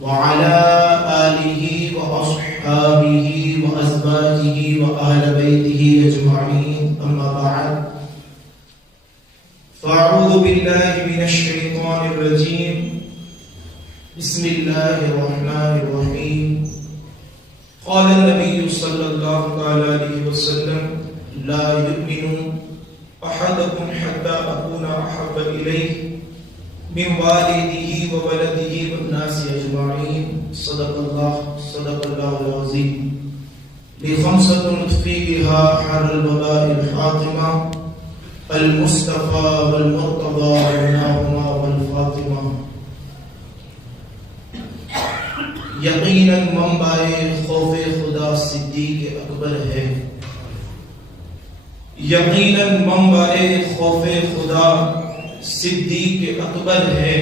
وعلى آله وأصحابه وأزواجه وأهل بيته أجمعين أما بعد فأعوذ بالله من الشيطان الرجيم بسم الله الرحمن الرحيم قال النبي صلى الله عليه وسلم لا يؤمن أحدكم حتى أكون أحب إليه من والده وولده والناس أجمعين صدق الله العظيم لخمسة نطفي بها حر الوباء الحاطمة المصطفى والمرتضى والناهما والفاطمة یقیناً منبع خوف خدا صدیق اکبر ہے، یقیناً منبع خوف خدا صدیق اکبر ہے،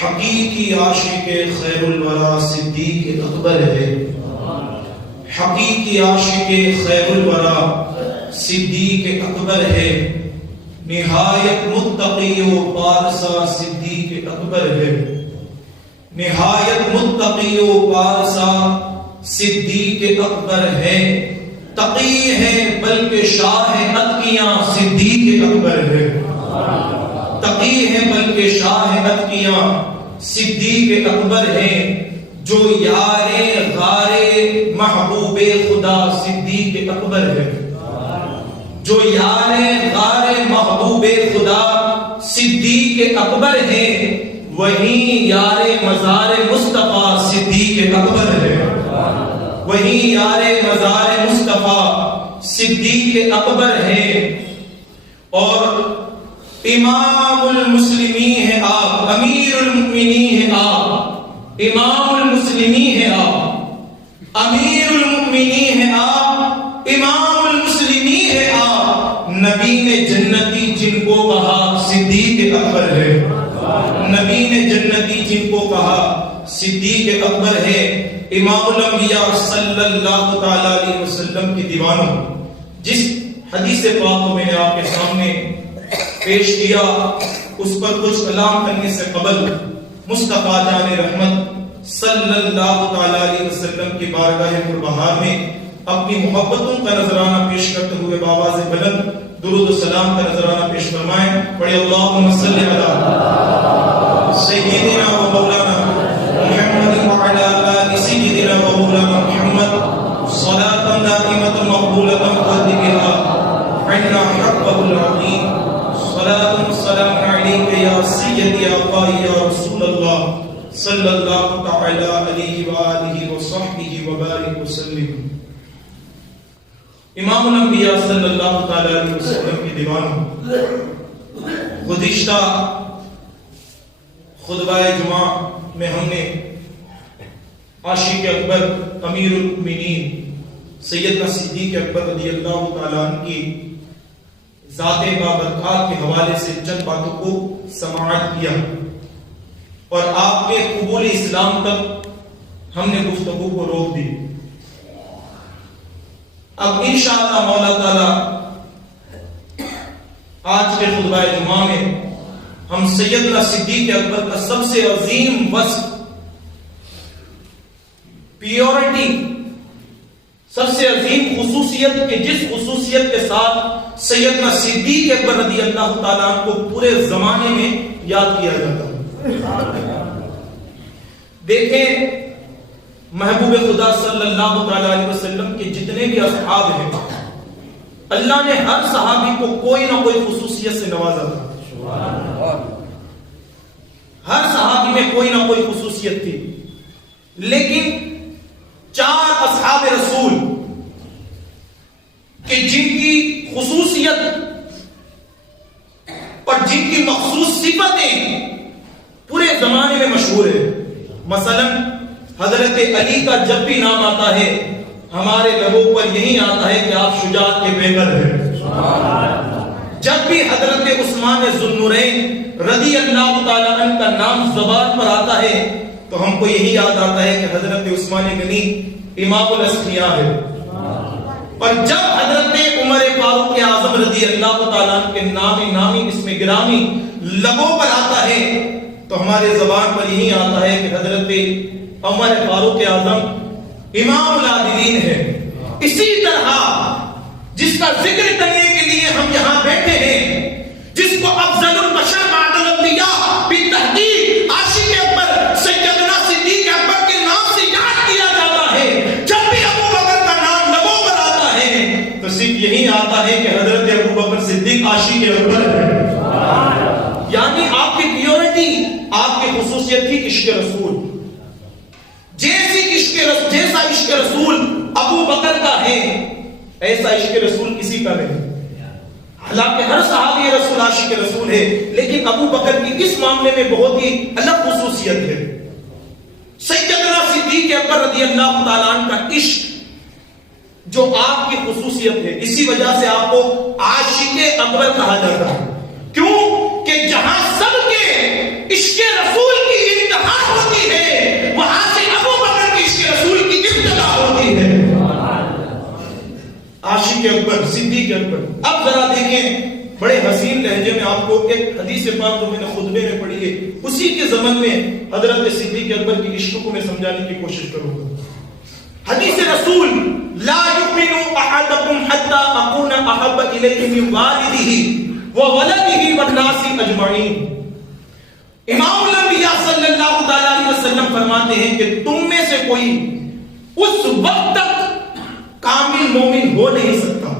حقیقی عاشق خیر الورا صدیق اکبر ہے، حقیقی عاشق خیر الورا صدیق اکبر ہے، نہایت متقی و پارسا صدیق اکبر ہے، نہایت متقی و پارسا صدیق اکبر ہے، تقی ہے بلکہ شاہ اتقیاں صدیق اکبر ہے، تقی ہے بلکہ شاہ اتقیاں صدیق اکبر ہے، جو یار غار محبوب خدا صدیق اکبر ہے، جو یار غار محبوب خدا صدیق اکبر ہے، وہیں یار مزار مصطفیٰ صدیق اکبر ہے، وہیں یار مزار مصطفیٰ صدیق اکبر ہے، اور امام المسلمین ہیں آپ، امیر المؤمنین ہیں آپ، امام المسلمین ہیں آپ، امیر المؤمنین ہیں آپ، امام المسلمین ہیں آپ، نبی نے جنتی جن کو کہا صدیق اکبر ہے، نبی نے جنتی جن کو کہا صدیق اکبر ہے، امام الانبیاء صلی اللہ تعالی علیہ وسلم کے دیوانوں، جس حدیث پاک کو میں نے آپ کے سامنے پیش کیا اس پر کچھ کلام کرنے سے قبل مصطفیٰ جان رحمت صلی اللہ تعالی علیہ وسلم کی بارگاہ پربہار میں اپنی محبتوں کا نذرانہ پیش کرتے ہوئے بآواز بلند درود و سلام کا نذرانہ پیش فرمائیں، پڑھیں اللہم صلی علی سیدنا و مولانا محمد وعلی آل سیدنا و مولانا محمد صلاة دائمة مقبولة تقضي بها عنا حقه العظيم صلاة والسلام عليك يا سيدي يا قائد يا رسول الله صلى الله تعالى عليه وآله وصحبه وبارك وسلم۔ امام الانبیاء صلی اللہ تعالی علیہ وسلم کے دیوانوں، گزشتہ خطبہ جمعہ میں ہم نے عاشق اکبر امیر المؤمنین سیدنا صدیق اکبر رضی اللہ تعالیٰ عنہ کی ذات بابرکات کے حوالے سے چند باتوں کو سماعت کیا، اور آپ کے قبول اسلام تک ہم نے گفتگو کو روک دی۔ اب انشاءاللہ مولا تعالی آج کے خطبہ جمعہ میں ہم سیدنا صدیق اکبر کا سب سے عظیم وصف، پیورٹی، سب سے عظیم خصوصیت کہ جس خصوصیت کے ساتھ سیدنا صدیق اکبر رضی اللہ تعالیٰ عنہ کو پورے زمانے میں یاد کیا جاتا ہے۔ دیکھیں محبوب خدا صلی اللہ تعالیٰ علیہ وسلم کے جتنے بھی اصحاب ہیں، اللہ نے ہر صحابی کو کوئی نہ کوئی خصوصیت سے نوازا تھا، ہر صحابی میں کوئی نہ کوئی خصوصیت تھی، لیکن 4 اصحاب رسول کہ جن کی خصوصیت اور جن کی مخصوص صفتیں پورے زمانے میں مشہور ہے۔ مثلا حضرت علی کا جب بھی نام آتا ہے ہمارے لبوں پر یہی آتا ہے کہ آپ شجاعت کے پیکر ہیں۔ جب بھی حضرت عثمان ذو النورین رضی اللہ تعالیٰ عنہ کا نام زبان پر آتا ہے تو ہم کو یہی یاد آتا ہے کہ حضرت عثمان غنی امام الاسقیاء ہے، اور جب حضرت عمر فاروق اعظم رضی اللہ تعالیٰ عنہ کے نامی اسم گرامی لبوں پر آتا ہے تو تو ہمارے زبان پر یہی آتا ہے کہ حضرت عمر فاروق اعظم امام العادلین ہے. اسی طرح جس کا ذکر کرنے کے لیے ہم یہاں بیٹھے ہیں، جس کو افضل البشر بعد الانبیاء بالتحقیق عاشق اکبر سیدنا صدیق اکبر کے نام سے یاد کیا جاتا ہے، جب بھی ابو بکر کا نام لبوں پر آتا ہے تو صرف یہی آتا ہے کہ حضرت ابو بکر صدیق عاشق اکبر ہے. یعنی آپ کی پیورٹی، آپ کی خصوصیت تھی عشق رسول. جیسا عشق رسول ابو بکر کا ہے، ایسا عشق رسول کسی کا نہیں. حالانکہ ہر صحابی رسول عاشق رسول ہے، لیکن ابو بکر کی اس معاملے میں بہت ہی الگ خصوصیت ہے. سیدنا صدیق اکبر رضی اللہ تعالیٰ عنہ کا عشق جو آپ کی خصوصیت ہے، اسی وجہ سے آپ کو عاشق اکبر کہا جاتا ہے. کیوں کہ جہاں سب کے عشق رسول کی انتہا ہوتی ہے، وہاں سے ابو بکر کی عشق رسول کی ابتدا ہوتی ہے. عاشق اکبر صدیق اکبر. اب ذرا دیکھیں بڑے حسین لہجے میں آپ کو ایک حدیث پاک جو میں نے خطبے میں پڑھی ہے، اسی کے ضمن میں حضرت صدیق اکبر کی عشق کو میں سمجھانے کی کوشش کروں گا. حدیث رسول لا یؤمن احدکم حتی اکون احب الیہ من والدہ وولدہ والناس اجمعین. امام الانبیاء صلی اللہ تعالی علیہ وسلم فرماتے ہیں کہ تم میں سے کوئی اس وقت تک کامل مومن ہو نہیں سکتا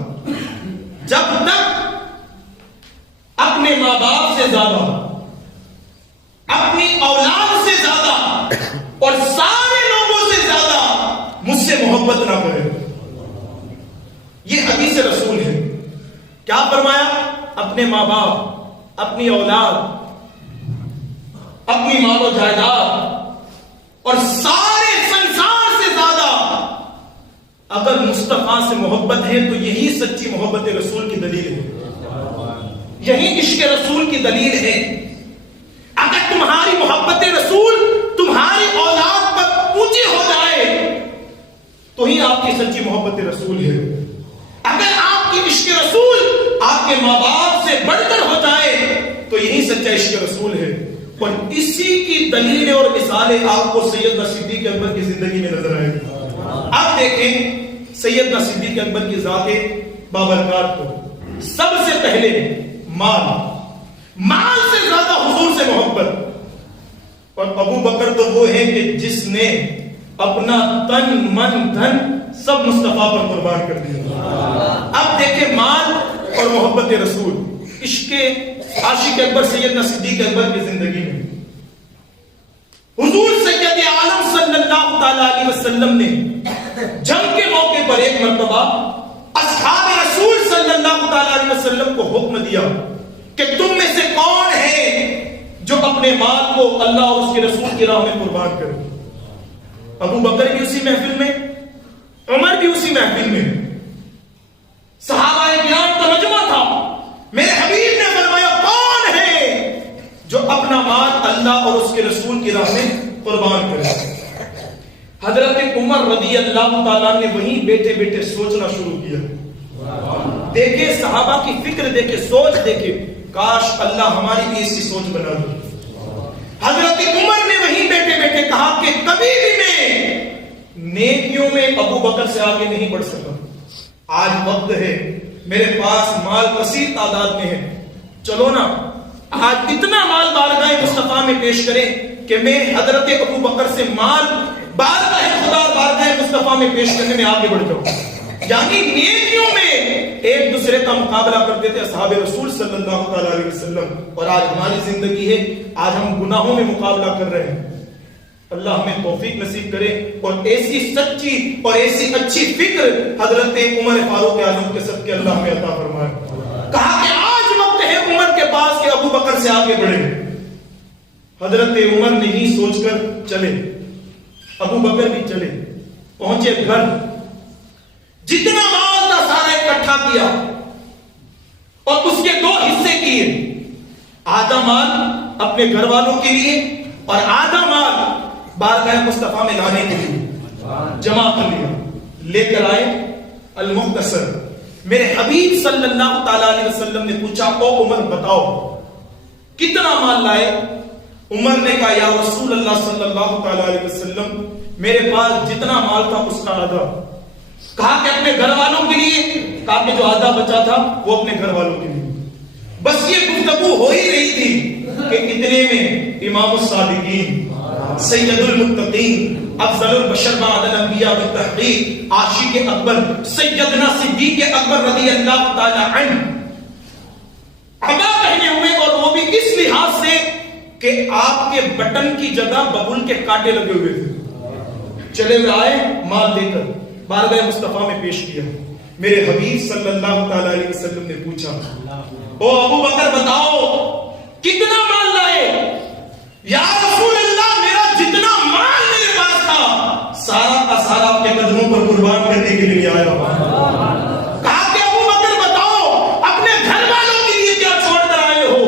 جب تک اپنے ماں باپ سے زیادہ، اپنی اولاد سے زیادہ اور سارے لوگوں سے زیادہ مجھ سے محبت نہ کرے. یہ حدیث رسول ہے. کیا فرمایا؟ اپنے ماں باپ، اپنی اولاد، اپنی مال و جائیداد اور سارے سنسار سے زیادہ اگر مصطفیٰ سے محبت ہے تو یہی سچی محبت رسول کی دلیل ہے، یہی عشق رسول کی دلیل ہے. اگر تمہاری محبت رسول تمہاری اولاد پر اونچی ہو جائے تو ہی آپ کی سچی محبت رسول ہے. اگر آپ کی عشق رسول آپ کے ماں باپ سے بڑھ کر ہو جائے تو یہی سچا عشق رسول ہے. اور اسی کی دلیل اور مثالیں آپ کو سیدنا صدیق اکبر کی زندگی میں نظر آئے گی. اب دیکھیں سیدنا صدیق اکبر کی ذات بابرکات کو. سب سے پہلے مال سے زیادہ حضور سے محبت. اور ابو بکر تو وہ ہے کہ جس نے اپنا تن من دھن سب مصطفیٰ پر قربان کر دیا. اب دیکھیں مال اور محبت رسول. عشق عاشق اکبر سیدنا صدیق اکبر کی زندگی میں حضور سید عالم صلی اللہ تعالی علیہ وسلم نے جنگ کے موقع پر ایک مرتبہ اصحاب رسول صلی اللہ تعالی علیہ وسلم کو حکم دیا کہ تم میں سے کون ہے جو اپنے مال کو اللہ اور اس کے رسول کی راہ میں قربان کرے. ابو بکر بھی اسی محفل میں، عمر بھی اسی محفل میں، صحابہ کرام کا مجمع تھا. میرے حبیب نے فرمایا کون ہے جو اپنا مال اللہ اور اس کے رسول کی راہ میں قربان کرے. حضرت عمر رضی اللہ تعالیٰ نے وہیں بیٹھے بیٹھے سوچنا شروع کیا. دیکھیں صحابہ کی فکر دیکھیں، سوچ دیکھیں، کاش اللہ ہماری بھی ایسی سوچ بنا دے. حضرت عمر نے وہیں بیٹھے بیٹھے کہا کہ کبھی بھی میں نیکیوں میں ابو بکر سے آگے نہیں بڑھ سکا. آج وقت ہے، میرے پاس مال کثیر تعداد میں ہے، چلو نا آج اتنا مال بارگاہ مصطفیٰ میں پیش کریں کہ میں حضرت ابو بکر سے مال بارگاہ خدا بارگاہ مصطفیٰ میں پیش کرنے میں آگے بڑھ جاؤں. یعنی نیکیوں میں ایک دوسرے کا مقابلہ کرتے تھے اصحاب رسول صلی اللہ علیہ وسلم. اور آج ہماری زندگی ہے، آج ہم گناہوں میں مقابلہ کر رہے ہیں. اللہ ہمیں توفیق نصیب کرے اور ایسی سچی اور ایسی اچھی فکر حضرت عمر فاروق اعظم کے صدقے اللہ ہمیں عطا فرمائے. کہا کہ آج وقت ہے عمر کے پاس کہ ابو بکر سے آگے بڑھے. حضرت عمر نے ہی سوچ کر چلے، ابو بکر بھی چلے، پہنچے گھر، جتنا مال تھا سارا اکٹھا کیا اور اس کے دو حصے کیے. آدھا مال اپنے گھر والوں کے لیے اور آدھا مال بارگاہ مصطفیٰ میں لانے کے لیے جمع کر لیا. لے کر آئے المختصر. میرے حبیب صلی اللہ تعالی علیہ وسلم نے پوچھا او عمر بتاؤ کتنا مال لائے؟ عمر نے کہا یا رسول اللہ صلی اللہ تعالی علیہ وسلم میرے پاس جتنا مال تھا اس کا آدھا. کہا کہ اپنے گھر والوں کے لیے. کہا کہ جو آدھا بچا تھا وہ اپنے گھر والوں کے لیے. بس یہ گفتگو ہو ہی رہی تھی کہ اتنے میں امام الصادقین سید المتقین افضل البشر بعد الانبیاء بالتحقیق عاشق اکبر سیدنا صدیق اکبر رضی اللہ تعالی عنہ عبا پہنے ہوئے اور وہ بھی اس لحاظ سے کہ آپ کے بٹن کی جگہ ببول کے کانٹے لگے ہوئے تھے. چلے ہوئے آئے مال دے کر بارگاہ مصطفیٰ میں پیش کیا. میرے حبیب صلی اللہ تعالی علیہ وسلم نے پوچھا او ابو بکر بتاؤ کتنا مال لائے؟ یا رسول اللہ میرا جتنا مال میرے پاس تھا سارا کا سارا آپ کے قدموں پر قربان کرنے کے لیے آیا. کہا کہ ابو بکر بتاؤ اپنے گھر والوں کے لیے کیا چھوڑ کر آئے ہو؟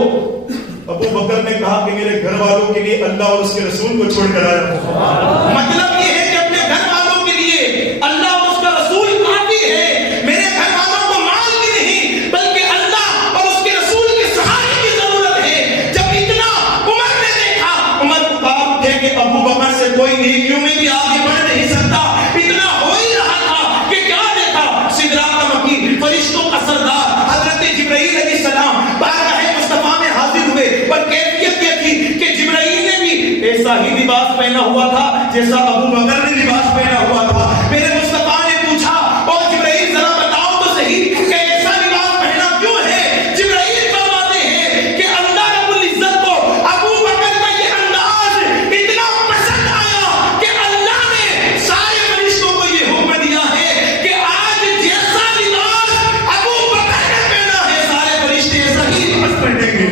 ابو بکر نے کہا کہ میرے گھر والوں کے لیے اللہ اور اس کے رسول کو چھوڑ کر آیا ہوں. مطلب یہ ہے کہ اپنے گھر والوں کے لیے اللہ اور اس کا رسول کافی ہے. میرے گھر والوں کو مال کی نہیں بلکہ اللہ اور اس کے رسول کے سہارے کی ضرورت ہے. جب اتنا عمر نے دیکھا عمر کو کہا کہ ابو بکر سے کوئی نیکیوں میں بھی آگے بڑھ نہیں سکتا. اتنا ہو ہی رہا تھا کہ کیا دیکھا سدرا کا مکی فرشتوں کا سردار حضرت جبرائیل علیہ السلام بارگاہ مصطفیٰ میں حاضر ہوئے. پر کیفیت یہ تھی کہ جبرائیل نے بھی ایسا ہی لباس پہنا ہوا تھا جیسا ابو بکر نے لباس پہنا ہوا تھا. میرے مصطفیٰ نے پوچھا اور جبرائیل ذرا بتاؤ تو صحیح کہ ایسا لباس پہنا کیوں ہے؟ جبرائیل فرماتے ہیں کہ اللہ رب العزت کو ابو بکر کا یہ انداز اتنا پسند آیا کہ اللہ نے سارے فرشتوں کو یہ حکم دیا ہے کہ آج جیسا لباس ابو بکر نے پہنا ہے سارے فرشتے ایسا ہی لباس پہنیں گے.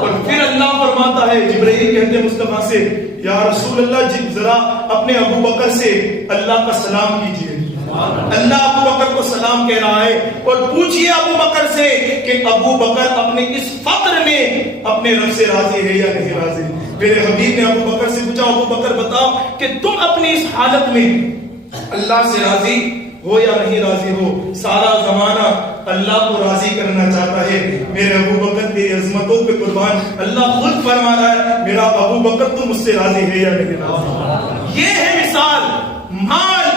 اور پھر اللہ فرماتا ہے جبرائیل کہتے مصطفیٰ سے یا رسول اللہ ذرا اپنے ابو بکر سے اللہ کا سلام کیجئے. اللہ ابو بکر کو سلام کہہ رہا ہے اور پوچھئے ابو بکر سے کہ ابو بکر اپنے اس فقر میں اپنے رب سے راضی ہے یا نہیں راضی. میرے حبیب نے ابو بکر سے پوچھا ابو بکر بتاؤ کہ تم اپنی اس حالت میں اللہ سے راضی ہو یا نہیں راضی ہو؟ سارا زمانہ اللہ کو راضی کرنا چاہتا ہے. میرے ابو بکر تیری عظمتوں پہ قربان. اللہ خود فرما رہا ہے میرا ابو بکر تم مجھ سے راضی ہے یا نہیں راضی. یہ ہے مثال. مال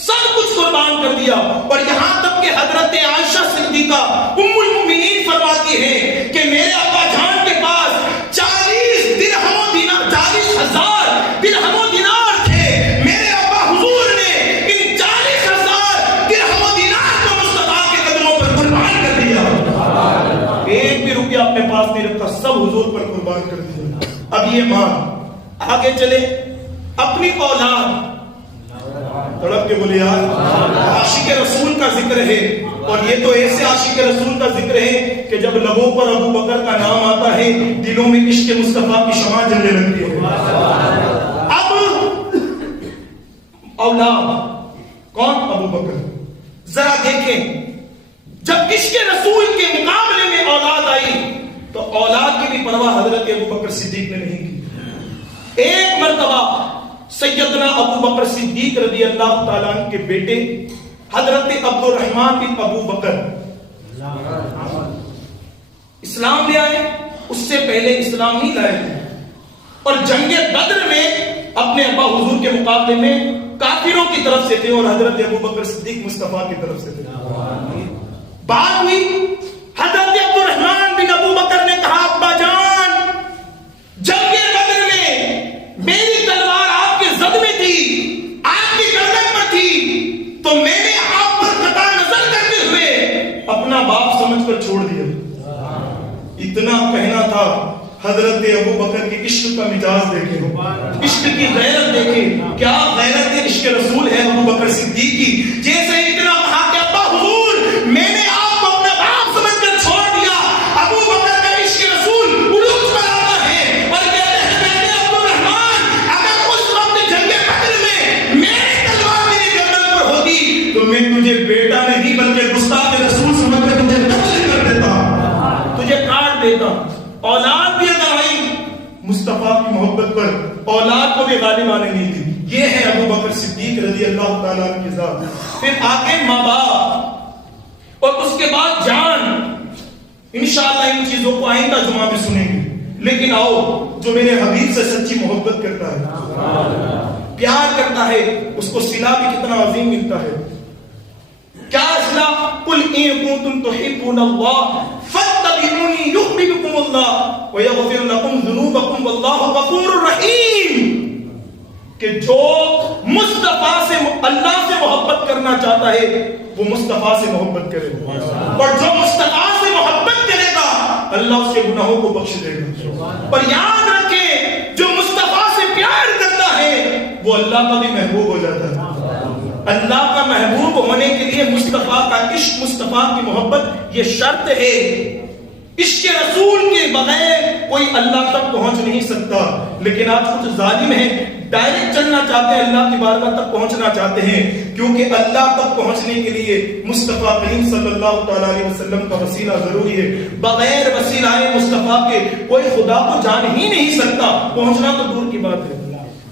سب کچھ قربان کر دیا. اور یہاں تک کہ حضرت عائشہ صدیقہ ام المؤمنین فرماتی ہے کہ میرے ابا جان کے پاس 40 درہم و دینار 40,000 درہم و دینار تھے. میرے ابا حضور نے ان 40,000 درہم و دینار کو مصطفیٰ کے قدموں پر قربان کر دیا. ایک بھی روپیہ اپنے پاس نہیں رکھا سب حضور پر قربان کر دیا. اب یہ مال آگے چلے اپنی اولاد تڑپ کے بولے یار عاشق رسول کا ذکر ہے اور یہ تو ایسے عاشق رسول کا ذکر ہے کہ جب لبوں پر ابو بکر کا نام آتا ہے دلوں میں عشق مصطفیٰ کی شمع جلنے لگتی ہے. اب اولاد کون؟ ابو بکر. ذرا دیکھیں جب عشق رسول کے مقابلے میں اولاد آئی تو اولاد کی بھی پرواہ حضرت ابو بکر صدیق نے نہیں کی. ایک مرتبہ سیدنا ابو بکر صدیق رضی اللہ تعالیٰ عنہ کے بیٹے حضرت عبد الرحمن بن ابو بکر اسلام لے آئے. اس سے پہلے اسلام نہیں لائے تھے اور جنگ بدر میں اپنے ابا حضور کے مقابلے میں کافروں کی طرف سے تھے اور حضرت ابو بکر صدیق مصطفیٰ کی طرف سے تھے. بات ہوئی حضرت عبد الرحمن بن ابو بکر نے کہا ابا جان جنگ بدر میں میری تلوار آپ کے زد میں تھی آپ کی گردن پر تھی تو میں نے آپ پر قطع نظر کرتے ہوئے اپنا باپ سمجھ کر چھوڑ دیا. اتنا کہنا تھا. حضرت ابو بکر کے عشق کا مزاج دیکھیں عشق کی غیرت دیکھیں کیا غیرت عشق رسول ہے ابو بکر صدیق کی. جیسے اتنا کہا کہ ابا حضور میں نے آپ کو اپنا باپ سمجھ کر چھوڑ دیا. ابو بکر کا عشق رسول عروج پر آتا ہے اور کہتے ہیں بیٹے عبد الرحمن اگر اس وقت جنگ بدر میں میری تلوار میری گردن پر ہوتی تو میں تجھے بیٹا نہیں بلکہ گستاخ رسول سمجھ کر تجھے قتل کر دیتا تجھے کاٹ دیتا. اولاد بھی اگر آئی مصطفیٰ کی محبت پر اولاد کو بھی غالب آنے نہیں دی. یہ ہے ابو بکر صدیق رضی اللہ تعالیٰ عنہ کی ذات. پھر آگے ماں باپ اور اس کے بعد جان. انشاءاللہ ان چیزوں کو آئندہ جمعہ میں سنیں گے. لیکن آؤ جو میرے حبیب سے سچی محبت کرتا ہے، پیار کرتا ہے، اس کو صلہ بھی کتنا عظیم ملتا ہے. کیا صلہ؟ قل ان کنتم تحبون اللہ فاتبعونی یحببکم اللہ ویغفر لکم ذنوبکم واللہ غفور رحیم. کہ جو مصطفیٰ سے اللہ سے محبت کرنا چاہتا ہے وہ مصطفیٰ سے محبت کرے، اور جو مصطفیٰ سے محبت کرے گا اللہ اس کے گناہوں کو بخش دے گا. اور یاد رکھیں جو مصطفیٰ سے پیار کرتا ہے وہ اللہ کا بھی محبوب ہو جاتا ہے. اللہ کا محبوب ہونے کے لیے مصطفیٰ کا عشق، مصطفیٰ کی محبت یہ شرط ہے. عشق رسول کے بغیر کوئی اللہ تک پہنچ نہیں سکتا. لیکن آج کچھ ظالم ہیں، ڈائریکٹ چلنا چاہتے ہیں، اللہ کی بارگاہ تک پہنچنا چاہتے ہیں، کیونکہ اللہ تک پہنچنے کے لیے مصطفیٰ کریم صلی اللہ تعالیٰ علیہ وسلم کا وسیلہ ضروری ہے. بغیر وسیلہ مصطفیٰ کے کوئی خدا کو جان ہی نہیں سکتا، پہنچنا تو دور کی بات ہے.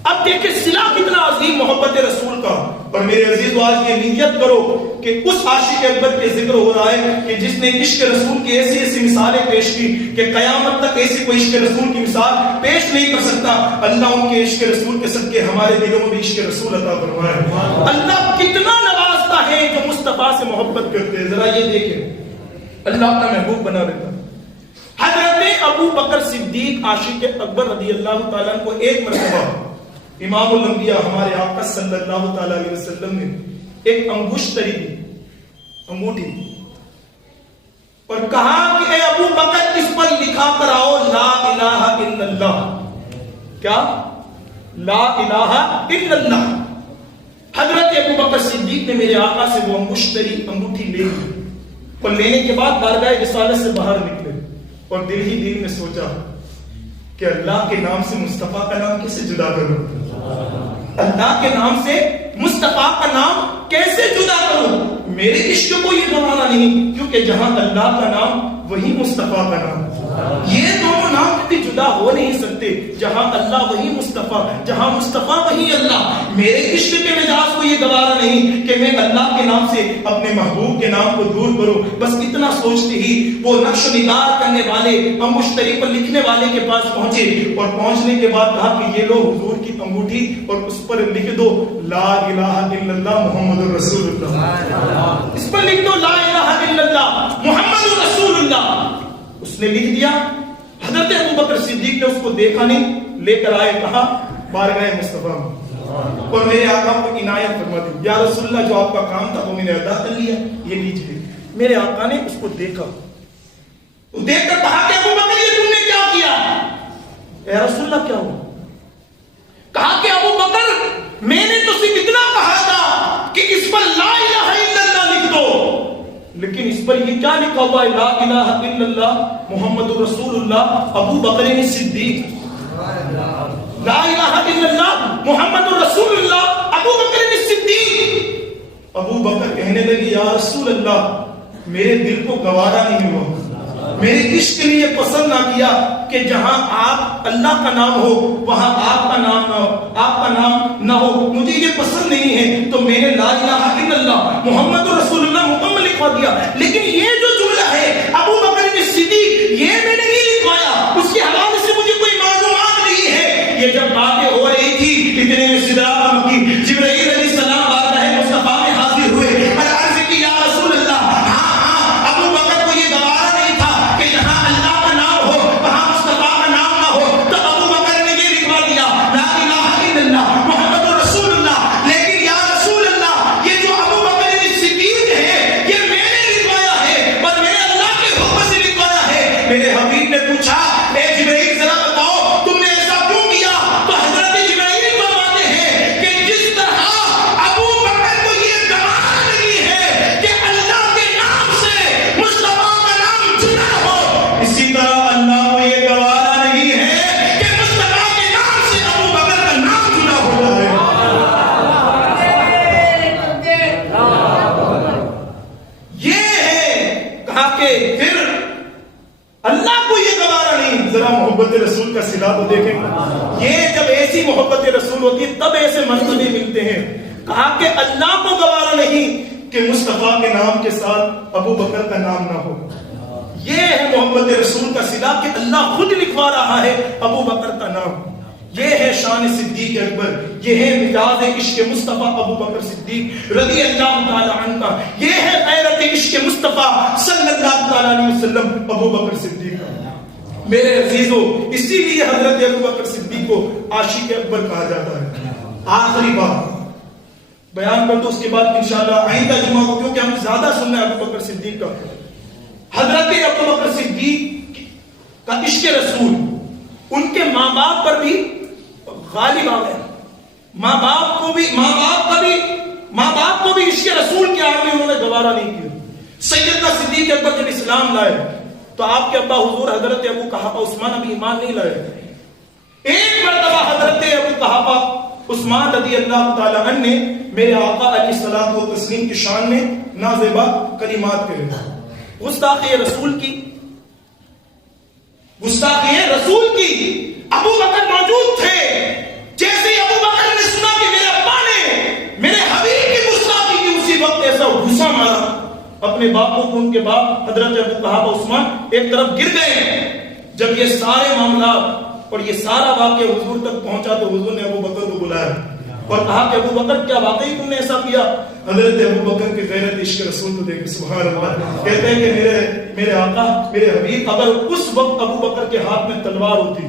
اب دیکھیں صلہ کتنا عظیم محبت رسول کا. اور میرے عزیزو آج یہ نیت کرو کہ اس عاشق اکبر کے ذکر ہو رہا ہے کہ جس نے عشق رسول کی ایسی ایسی مثالیں پیش کی کہ قیامت تک ایسی کوئی عشق رسول کی مثال پیش نہیں کر سکتا. اللہ ان کے عشق رسول کے صدقے ہمارے دلوں میں بھی عشق رسول عطا فرمائے. اللہ کتنا نوازتا ہے جو مصطفیٰ سے محبت کرتے ہیں. ذرا یہ دیکھیں اللہ اپنا محبوب بنا دیتا. حضرت ابو بکر صدیق عاشق اکبر رضی اللہ تعالیٰ عنہ کو ایک مرتبہ امام الانبیاء ہمارے آقا صلی اللہ تعالیٰ علیہ وسلم نے ایک انگشتری دی، انگوٹھی، اور کہا کہ اے ابو بکر اس پر لکھا کر آؤ لا الہ الا اللہ. کیا؟ لا الہ الا اللہ. حضرت ابو بکر صدیق نے میرے آقا سے وہ انگوٹھی لے لی، اور لینے کے بعد بارگاہ رسالت سے باہر نکلے اور دل ہی دل میں سوچا کہ اللہ کے نام سے مصطفیٰ کا نام کیسے جدا کروں، اللہ کے نام سے مصطفیٰ کا نام کیسے جدا کروں. میرے عشق کو یہ گوانا نہیں، کیونکہ جہاں اللہ کا نام وہی مصطفیٰ کا نام. یہ دونوں نام کبھی جدا ہو نہیں سکتے. جہاں اللہ وہی مصطفیٰ، جہاں مصطفیٰ وہی اللہ. میرے عشق کے مزاج کو یہ گوارا نہیں کہ میں اللہ کے نام سے اپنے محبوب کے نام کو دور کروں. بس اتنا سوچتے ہی وہ نقش و نگار کرنے والے، انگشتری پر لکھنے والے کے پاس پہنچے، اور پہنچنے کے بعد کہا کہ یہ لو حضور کی انگوٹھی اور اس پر لکھ دو لا الہ الا اللہ محمد رسول اللہ. اس پر لکھ دو لا الہ الا اللہ محمد رسول اللہ. اس نے لکھ دیا. حضرت ابو بکر صدیق نے اس کو دیکھا نہیں، لے کر آئے کہا بارگاہ مصطفیٰ میں، اور میرے آقا کو عنایت فرما دی. یا رسول اللہ جو آپ کا کام تھا وہ میں نے ادا کر لیا، یہ لیجیے. میرے آقا نے اس کو دیکھا، دیکھ کر کہا کہ ابو بکر یہ تم نے کیا کیا؟ اے رسول اللہ کیا ہوا؟ کہا کہ ابو بکر میں نے تو صرف اتنا کہا تھا کہ اس پر لا الہ الا اللہ لکھ دو، لیکن اس پر یہ کیا لکھا ہوا ہے؟ لا الہ الا اللہ محمد رسول اللہ ابو بکر صدیق. لا الہ الا اللہ محمد رسول اللہ ابو بکر صدیق. ابو بکر کہنے لگے یا رسول اللہ میرے دل کو گوارا نہیں ہوا، میرے عشق نے یہ پسند نہ کیا کہ جہاں آپ اللہ کا نام ہو وہاں آپ کا نام نہ ہو، آپ کا نام نہ ہو. مجھے یہ پسند نہیں ہے، تو میں نے لا الہ الا اللہ محمد رسول اللہ مکمل لکھوا دیا. لیکن یہ جو جملہ ہے ابو بکر صدیق یہ میں نے نہیں لکھوایا، اس کے حوالے سے مجھے کوئی معلومات نہیں ہے. یہ جب باتیں ہو رہی تھی اتنے میں صداقت کی جبرائیل علیہ السلام بارگاہ مصطفیٰ میں حاضر ہوئے. عرض کی یا رسول اللہ ہاں ابو بکر کو یہ گوارا نہیں تھا کہ جہاں اللہ کا نام ہو وہاں مصطفیٰ کا نام نہ ہو، تو ابو بکر نے یہ لکھوا دیا لا الہ الا اللہ محمد رسول اللہ. لیکن یا رسول اللہ یہ جو ابو بکر صدیق ہے یہ میں نے لکھوایا ہے، اور میں نے اللہ کے حکم سے لکھوایا ہے. میرے حبیب نے پوچھا اے جبرائیل ذرا بتاؤ تم نے ایسا کیوں کیا؟ تو حضرت جبرائیل فرماتے ہیں کہ جس طرح ابو بکر کو یہ گوارا نہیں ہے کہ اللہ کے نام سے مصطفیٰ کا نام جدا ہو، اسی طرح اللہ کو یہ گوارا نہیں ہے کہ مصطفیٰ کے نام سے ابو بکر کا نام جدا ہو جائے. یہ ہے کہا کہ پھر اللہ کو یہ گوارا نہیں. ذرا محبت رسول کا صلہ تو دیکھیں. یہ جب ایسی محبت رسول ہوتی ہے تب ایسے مرتبے ملتے ہیں. کہا کہ اللہ کو گوارا نہیں کہ مصطفیٰ کے نام کے ساتھ ابو بکر کا نام نہ ہو. یہ ہے محبت رسول کا صلہ کہ اللہ خود لکھوا رہا ہے ابو بکر کا نام. یہ ہے شان صدیق اکبر، یہ ہے مزاج عشق مصطفیٰ ابو بکر صدیق رضی اللہ تعالی عنہ کا، یہ ہے غیرت عشق مصطفیٰ صلی اللہ تعالی علیہ وسلم ابو بکر صدیق کا. میرے عزیزو، اسی لیے حضرت ابو بکر صدیق کو عاشق اکبر کہا جاتا ہے. آخری بات بیان کر دو، اس کے بعد انشاءاللہ آئندہ جمعہ کو، کیونکہ ہم زیادہ سننا ہے ابو بکر صدیق کا. حضرت ابو بکر صدیق کا عشق رسول ان کے ماں باپ پر بھی غالب آ گیا. ماں باپ کو بھی عشق رسول کے آگے انہوں نے گوارا نہیں کیا. سیدنا صدیق اکبر جب اسلام لائے تو آپ کے ابا حضور حضرت ابو قحافہ عثمان ابھی ایمان نہیں لائے. ایک مرتبہ حضرت ابو قحافہ عثمان رضی اللہ تعالی عنہ نے میرے آقا علیہ الصلوۃ والتسلیم کی شان میں نازیبا کلمات کہے. گستاخی رسول کی ابو بکر موجود تھے. جیسے ابو بکر نے سنا کہ میرے ابا نے میرے حبیب کی گستاخی کی، اسی وقت ایسا غصہ مارا اپنے باپوں کو. ان کے باپ حضرت ابو قحافہ عثمان ایک طرف گر گئے. جب یہ سارے معاملات اور یہ سارا واقعہ حضور تک پہنچا تو حضور نے ابو بکر کو بلایا اور کہا کہ ابو بکر کیا واقعی تم نے ایسا کیا؟ حضرت ابو بکر کی غیرت عشق رسول کو دیکھ سبحان اللہ، کہتے ہیں کہ میرے آقا میرے حبیب اگر اس وقت ابو بکر کے ہاتھ میں تلوار ہوتی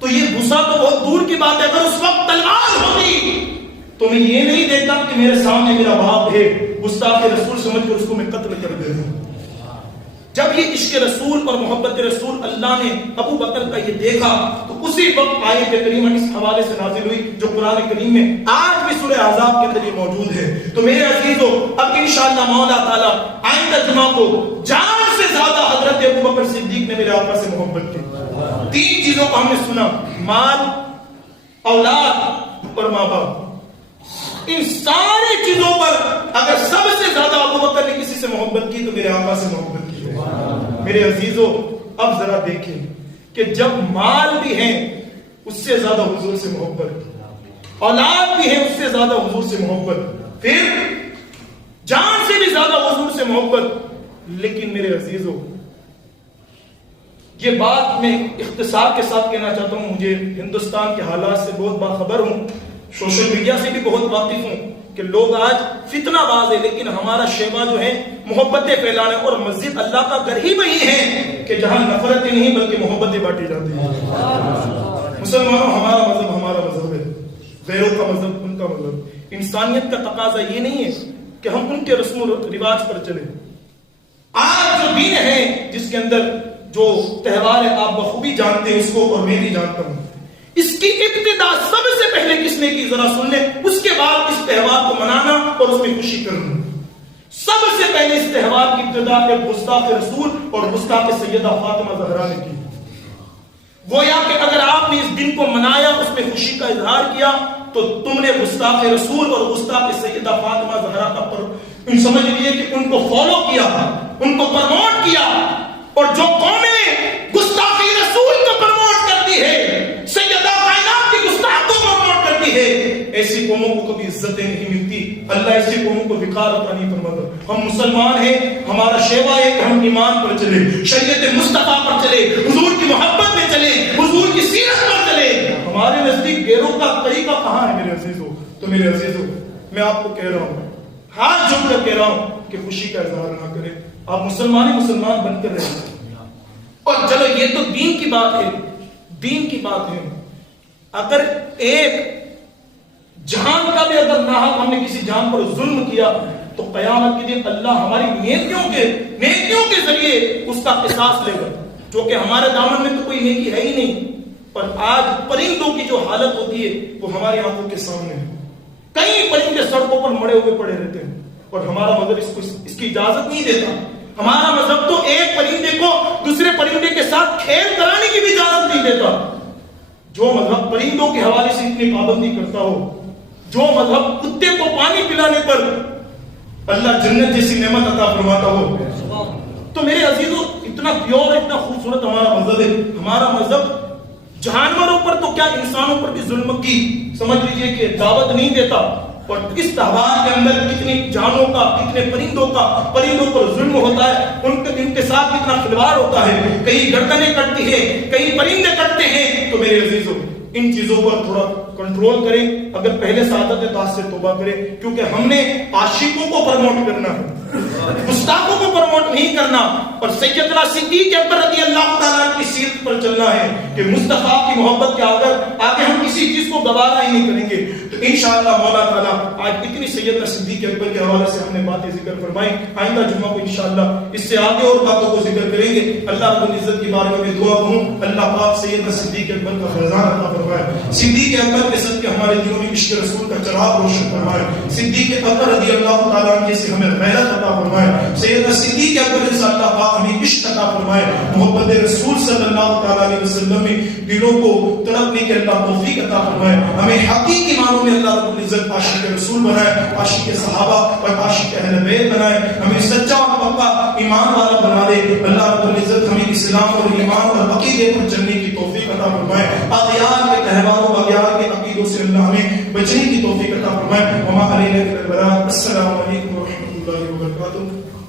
تو یہ غصہ تو بہت دور کی بات ہے، اگر اس وقت تلوار ہوتی تو میں یہ نہیں دیکھتا کہ میرے سامنے میرا باپ ہے، گستاخ رسول سمجھ کر اس کو میں قتل کر دیتا. جب یہ عشق رسول اور محبت رسول اللہ نے ابو بکر کا یہ دیکھا تو اسی وقت آیت کریمہ اس حوالے سے نازل ہوئی جو قرآن کریم میں آج بھی سورہ احزاب کے اندر یہ موجود ہے. تو میرے عزیزو، اب انشاءاللہ مولا تعالی آئندہ جمعہ کو جان سے زیادہ حضرت ابو بکر صدیق نے میرے آقا سے محبت کی. 3 چیزوں کو ہم نے سنا، مال، اولاد اور ماں باپ. ان ساری چیزوں پر اگر سب سے زیادہ ابو بکر نے کسی سے محبت کی تو میرے آقا سے محبت کی. میرے عزیزو، اب ذرا دیکھیں کہ جب مال بھی ہیں اس سے زیادہ حضور سے محبت، اولاد بھی ہے اس سے زیادہ حضور سے محبت، پھر جان سے بھی زیادہ حضور سے محبت. لیکن میرے عزیزو، یہ بات میں اختصار کے ساتھ کہنا چاہتا ہوں، مجھے ہندوستان کے حالات سے بہت باخبر ہوں، سوشل میڈیا سے بھی بہت واقف ہوں کہ لوگ آج فتنہ باز ہے، لیکن ہمارا شیوا جو ہے محبتیں پھیلانے، اور مسجد اللہ کا گھر ہی وہی ہے کہ جہاں نفرتیں نہیں بلکہ محبتیں بانٹی جاتی ہیں. مسلمانوں، ہمارا مذہب ہے، غیروں کا مذہب ان کا مذہب. انسانیت کا تقاضا یہ نہیں ہے کہ ہم ان کے رسم و رواج پر چلیں. آج جو دین ہے جس کے اندر جو تہوار ہے آپ بخوبی جانتے ہیں اس کو، اور میں بھی جانتا ہوں. اس کی ابتدا سب سے پہلے کس نے کی ذرا سن لیں، اس کے بعد اس تہوار کو منانا اور اس میں خوشی کرنا. سب سے پہلے اس تہوار کی ابتدا ایک گستاخ رسول اور گستاخ سیدہ فاطمہ زہرا نے کی. گویا کہ اگر آپ نے اس دن کو منایا، اس میں خوشی کا اظہار کیا، تو تم نے گستاخ رسول اور گستاخ سیدہ فاطمہ زہرا کا سمجھ لیے کہ ان کو فالو کیا، ان کو پروموٹ کیا. اور جو قومیں گستاخی رسول کو پروموٹ کرتی ہے، سیدہ کائنات کی گستاخ کو پروموٹ کرتی ہے، ایسی قوموں کو کبھی عزتیں نہیں ملتی. اللہ ایسی قوموں کو وقار عطا نہیں فرماتا. ہم مسلمان ہیں، ہمارا شیوا ہے کہ ہم ایمان پر چلے، شریعت مصطفیٰ پر چلے، حضور کی محبت میں چلے، حضور کی سیرت پر چلے. ہمارے نزدیک غیروں کا طریقہ کہاں ہے میرے عزیزو؟ تو میرے عزیزو، میں آپ کو کہہ رہا ہوں، ہاتھ جوڑ کر کہہ رہا ہوں کہ خوشی کا اظہار نہ کریں. آپ مسلمان بن کر رہیں. اور چلو یہ تو دین کی بات ہے. اگر ایک جان کا بھی اگر ناحق ہم نے کسی جان پر ظلم کیا تو قیامت کے دن اللہ ہماری نیکیوں کے ذریعے اس کا قصاص لے گا، جو کہ ہمارے دامن میں تو کوئی نیکی ہے ہی نہیں. پر آج پرندوں کی جو حالت ہوتی ہے وہ ہماری آنکھوں کے سامنے ہے. کئی پرندے سڑکوں پر مڑے ہوئے پڑے رہتے ہیں اور ہمارا مذہب اس کی اجازت نہیں دیتا. ہمارا مذہب تو ایک پرندے کو دوسرے پرندے کے ساتھ کھیل کرانے کی بھی اجازت نہیں دیتا. جو مذہب پرندوں کے حوالے سے اتنی پابندی کرتا ہو، جو مذہب کتے کو پانی پلانے پر اللہ جنت جیسی نعمت عطا فرماتا ہو، تو میرے عزیزو اتنا پیور، اتنا خوبصورت ہمارا مذہب ہے. ہمارا مذہب جانوروں پر تو کیا انسانوں پر بھی ظلم کی سمجھ لیجئے کہ دعوت نہیں دیتا. اور اس تہوار کے اندر کتنی جانوں کا، کتنے پرندوں پر ظلم ہوتا ہے، ان کے ساتھ کتنا کھلواڑ ہوتا ہے، کئی گردنیں کٹتی ہیں، کئی پرندے کٹتے ہیں. تو میرے عزیزوں ان چیزوں پر تھوڑا کنٹرول کریں. اگر پہلے سعادت طاعت سے توبہ کریں، کیونکہ ہم نے عاشقوں کو پروموٹ کرنا ہے، گستاخوں کو پروموٹ نہیں کرنا. اور سیدنا صدیق اکبر رضی اللہ تعالیٰ کی سیرت پر چلنا ہے کہ مصطفیٰ کی محبت کے آگے ہم کسی چیز کو گوارا ہی نہیں کریں گے. تو انشاءاللہ مولا تعالیٰ آج اتنی سیدنا صدیق اکبر کے حوالے سے ہم نے باتیں ذکر فرمائیں. آئندہ جمعہ کو انشاءاللہ اس سے آگے اور باتوں کو ذکر کریں گے. اللہ رب العزت کی بارگاہ میں دعا کروں اللہ پاک سیدنا صدیق اکبر کا فیضان عطا فرمائے. صدیق اکبر کے صدقے ہمارے دلوں میں عشق رسول کا چراغ روشن فرمائے. صدیق اکبر رضی اللہ تعالیٰ عنہ سے ہمیں غیرت عطا فرمائے. سیدنا صدیق اکبر سے اللہ پاک ہمیں عشق عطا فرمائے. محبت رسول صلی اللہ تعالیٰ علیہ وسلم میں دلوں کو تڑپنے کے اللہ توفیق عطا فرمائے. ہمیں حقیقی معنوں میں اللہ رب العزت عاشق رسول بنائے، عاشق صحابہ اور عاشق اہل بیت بنائے. ہمیں سچا اور پکا ایمان والا بنا دے. اللہ رب العزت ہمیں اسلام اور ایمان اور عقیدے پر چلنے کی توفیق عطا فرمائے. اغیار کے تہواروں، اغیار کے عقیدوں سے اللہ ہمیں بچنے کی توفیق عطا فرمائے. وما علینا الا البلاغ. السلام علیکم ورحمۃ اللہ وبرکاتہ.